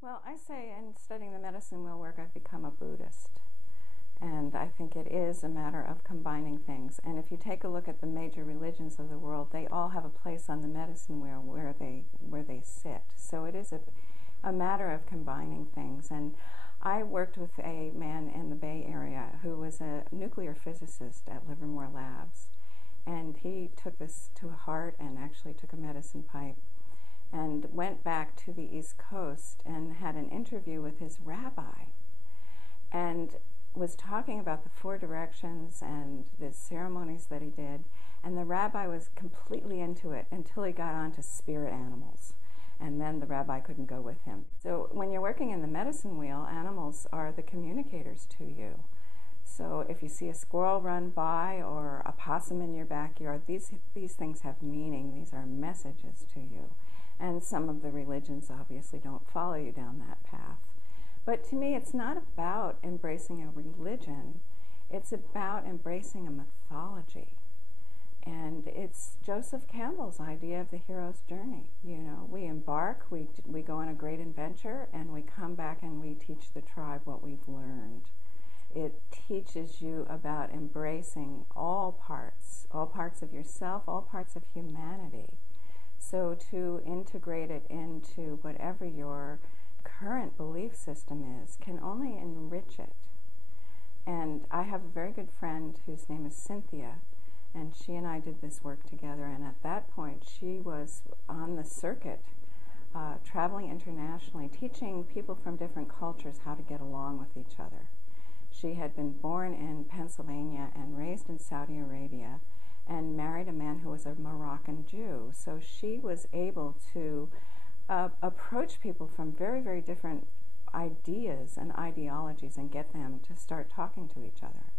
Well, I say in studying the medicine wheel work, I've become a Buddhist. And I think it is a matter of combining things. And if you take a look at the major religions of the world, they all have a place on the medicine wheel where they sit. So it is a matter of combining things. And I worked with a man in the Bay Area who was a nuclear physicist at Livermore Labs. And he took this to heart and actually took a medicine pipe and went back to the East Coast and had an interview with his rabbi and was talking about the four directions and the ceremonies that he did. And the rabbi was completely into it until he got on to spirit animals. And then the rabbi couldn't go with him. So when you're working in the medicine wheel, animals are the communicators to you. So if you see a squirrel run by or a possum in your backyard, these things have meaning. These are messages to you. And some of the religions obviously don't follow you down that path. But to me, it's not about embracing a religion. It's about embracing a mythology. And it's Joseph Campbell's idea of the hero's journey. You know, we embark, we go on a great adventure, and we come back and we teach the tribe what we've learned. It teaches you about embracing all parts of yourself, all parts of humanity. So to integrate it into whatever your current belief system is can only enrich it. And I have a very good friend whose name is Cynthia, and she and I did this work together, and at that point she was on the circuit, traveling internationally, teaching people from different cultures how to get along with each other. She had been born in Pennsylvania and raised in Saudi Arabia and married a man who was a Moroccan Jew. So she was able to approach people from very, very different ideas and ideologies and get them to start talking to each other.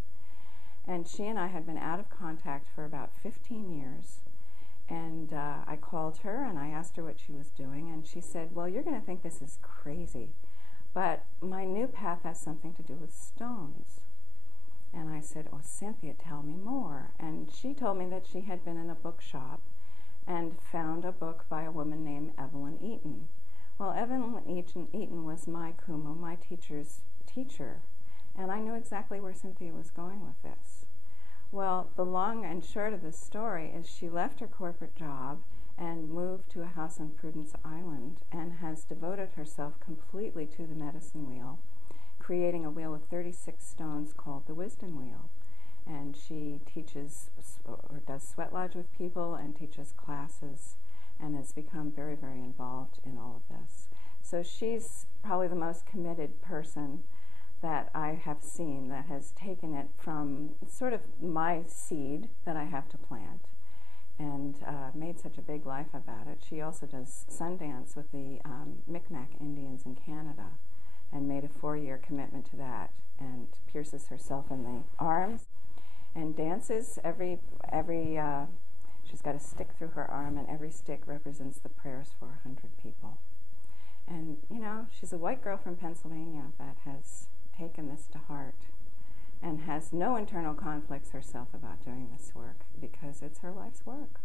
And she and I had been out of contact for about 15 years. And I called her and I asked her what she was doing. And she said, well, you're going to think this is crazy, but my new path has something to do with stones. And I said, oh, Cynthia, tell me more. And she told me that she had been in a bookshop and found a book by a woman named Evelyn Eaton. Well, Evelyn Eaton was my Kumu, my teacher's teacher. And I knew exactly where Cynthia was going with this. Well, the long and short of the story is she left her corporate job and moved to a house on Prudence Island and has devoted herself completely to the medicine wheel, creating a wheel of 36 stones called the Wisdom Wheel. And she teaches or does sweat lodge with people and teaches classes and has become very, very involved in all of this. So she's probably the most committed person that I have seen that has taken it from sort of my seed that I have to plant and made such a big life about it. She also does Sundance with the Micmac Indians in Canada and made a 4-year commitment to that and pierces herself in the arms and dances she's got a stick through her arm, and every stick represents the prayers for 100 people. And, you know, she's a white girl from Pennsylvania that has taken this to heart and has no internal conflicts herself about doing this work because it's her life's work.